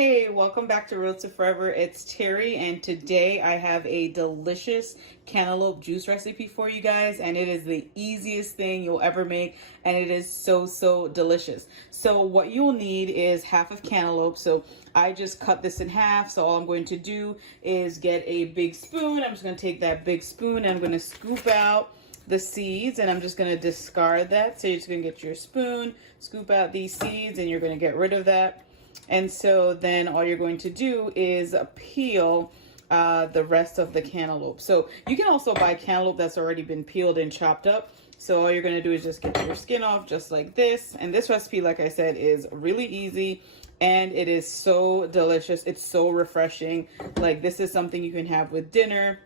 Hey, welcome back to Road to Forever. It's Terry, and today I have a delicious cantaloupe juice recipe for you guys, and it is the easiest thing you'll ever make, and it is so delicious. So what you'll need is half of cantaloupe. So I just cut this in half. So all I'm going to do is get a big spoon. I'm just going to take that big spoon and I'm going to scoop out the seeds, and I'm just going to discard that. So you're just going to get your spoon, scoop out these seeds, and you're going to get rid of that. And so then all you're going to do is peel the rest of the cantaloupe. So you can also buy cantaloupe that's already been peeled and chopped up. So all you're going to do is just get your skin off just like this. And this recipe, like I said, is really easy and it is so delicious. It's so refreshing. Like, this is something you can have with dinner.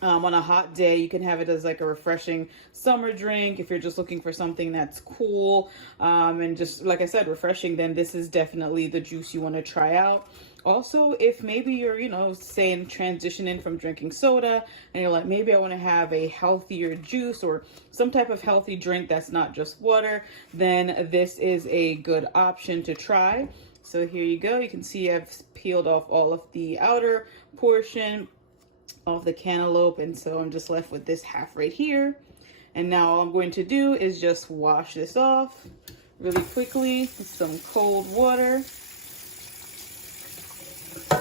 On a hot day, you can have it as like a refreshing summer drink. If you're just looking for something that's cool and just, like I said, refreshing, then this is definitely the juice you want to try out. Also, if maybe you're, saying transitioning from drinking soda and you're like, maybe I want to have a healthier juice or some type of healthy drink that's not just water, then this is a good option to try. So here you go. You can see I've peeled off all of the outer portion of the cantaloupe, and so I'm just left with this half right here. And now all I'm going to do is just wash this off really quickly with some cold water.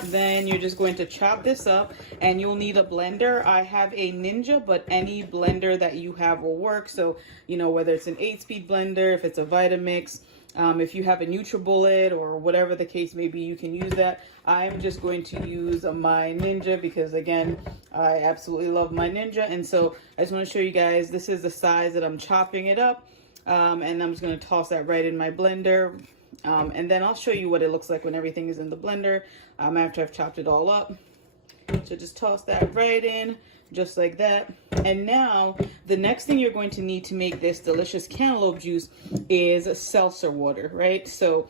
Then you're just going to chop this up, and you'll need a blender. I have a Ninja, but any blender that you have will work. So, whether it's an 8-speed blender, if it's a Vitamix, if you have a NutriBullet or whatever the case may be, you can use that. I'm just going to use my Ninja because, again, I absolutely love my Ninja. And so I just want to show you guys, this is the size that I'm chopping it up. And I'm just going to toss that right in my blender. And then I'll show you what it looks like when everything is in the blender after I've chopped it all up. So just toss that right in, just like that. And now the next thing you're going to need to make this delicious cantaloupe juice is seltzer water, right? So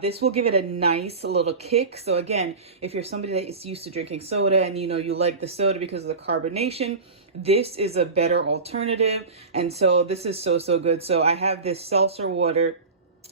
this will give it a nice little kick. So again, if you're somebody that is used to drinking soda and you like the soda because of the carbonation, this is a better alternative. And so this is so good. So I have this seltzer water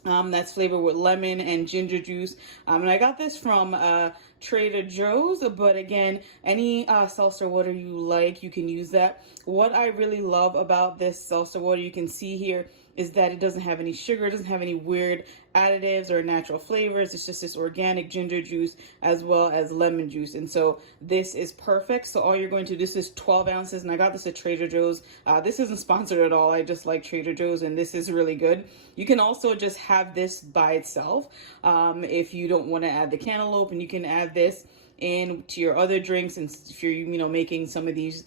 that's flavored with lemon and ginger juice. And I got this from Trader Joe's, but again, any seltzer water you like, you can use that. What I really love about this seltzer water, you can see here, is that it doesn't have any sugar, it doesn't have any weird additives or natural flavors. It's just this organic ginger juice as well as lemon juice. And so this is perfect. So all you're going to do, this is 12 ounces, and I got this at Trader Joe's. This isn't sponsored at all. I just like Trader Joe's, and this is really good. You can also just have this by itself if you don't want to add the cantaloupe, and you can add this into your other drinks, and if you're making some of these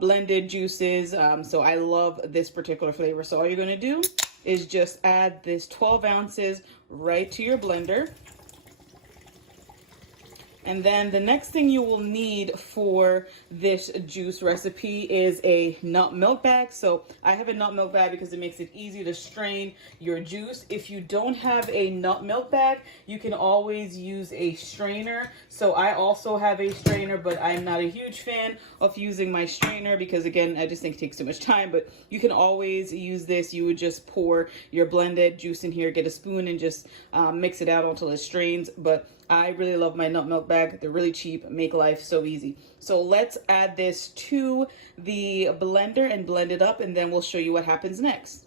blended juices. So I love this particular flavor. So all you're going to do is just add this 12 ounces right to your blender. And then the next thing you will need for this juice recipe is a nut milk bag. So I have a nut milk bag because it makes it easy to strain your juice. If you don't have a nut milk bag, you can always use a strainer. So I also have a strainer, but I'm not a huge fan of using my strainer because, again, I just think it takes too much time. But you can always use this. You would just pour your blended juice in here, get a spoon, and just mix it out until it strains. But I really love my nut milk bag. They're really cheap, make life so easy. So let's add this to the blender and blend it up, and then we'll show you what happens next.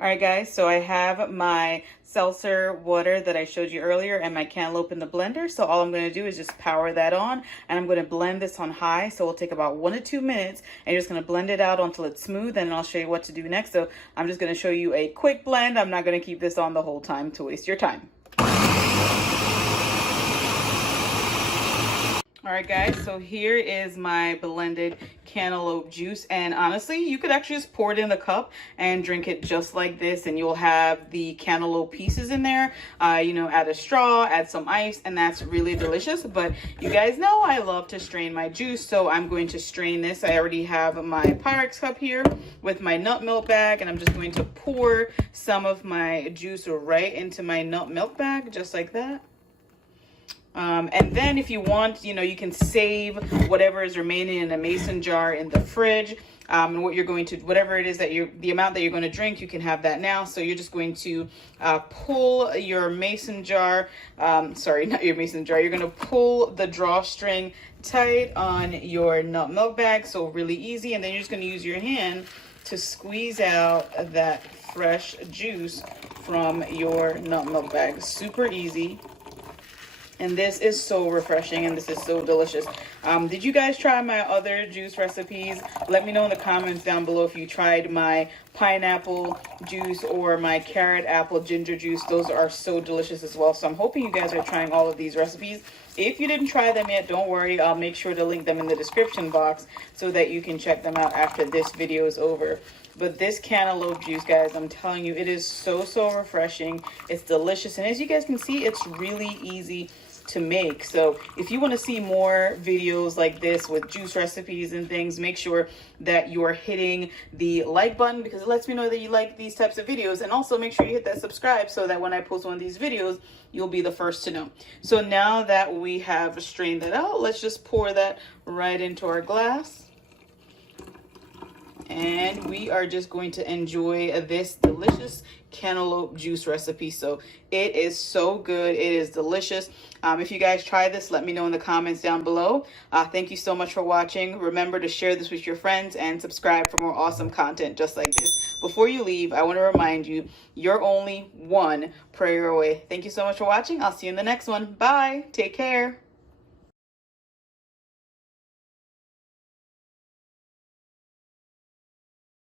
All right, guys, so I have my seltzer water that I showed you earlier and my cantaloupe in the blender. So all I'm going to do is just power that on, and I'm going to blend this on high. So it'll take about 1 to 2 minutes, and you're just going to blend it out until it's smooth, and I'll show you what to do next. So I'm just going to show you a quick blend. I'm not going to keep this on the whole time to waste your time. All right, guys, so here is my blended cantaloupe juice, and honestly, you could actually just pour it in the cup and drink it just like this, and you'll have the cantaloupe pieces in there. Add a straw, add some ice, and that's really delicious. But you guys know I love to strain my juice, so I'm going to strain this. I already have my Pyrex cup here with my nut milk bag, and I'm just going to pour some of my juice right into my nut milk bag, just like that. And then if you want, you can save whatever is remaining in a mason jar in the fridge. And what you're going to, whatever it is that the amount that you're going to drink, you can have that now. So you're just going to pull your mason jar, sorry, not your mason jar. You're going to pull the drawstring tight on your nut milk bag. So really easy. And then you're just going to use your hand to squeeze out that fresh juice from your nut milk bag. Super easy. And this is so refreshing, and this is so delicious. Did you guys try my other juice recipes? Let me know in the comments down below if you tried my pineapple juice or my carrot apple ginger juice. Those are so delicious as well. So I'm hoping you guys are trying all of these recipes. If you didn't try them yet, don't worry. I'll make sure to link them in the description box so that you can check them out after this video is over. But this cantaloupe juice, guys, I'm telling you, it is so refreshing. It's delicious. And as you guys can see, it's really easy to make. So if you want to see more videos like this with juice recipes and things, make sure that you are hitting the like button, because it lets me know that you like these types of videos. And also make sure you hit that subscribe so that when I post one of these videos, you'll be the first to know. So now that we have strained that out, let's just pour that right into our glass. And we are just going to enjoy this delicious cantaloupe juice recipe. So it is so good. It is delicious. If you guys try this, let me know in the comments down below. Thank you so much for watching. Remember to share this with your friends and subscribe for more awesome content just like this. Before you leave, I want to remind you, you're only one prayer away. Thank you so much for watching. I'll see you in the next one. Bye. Take care.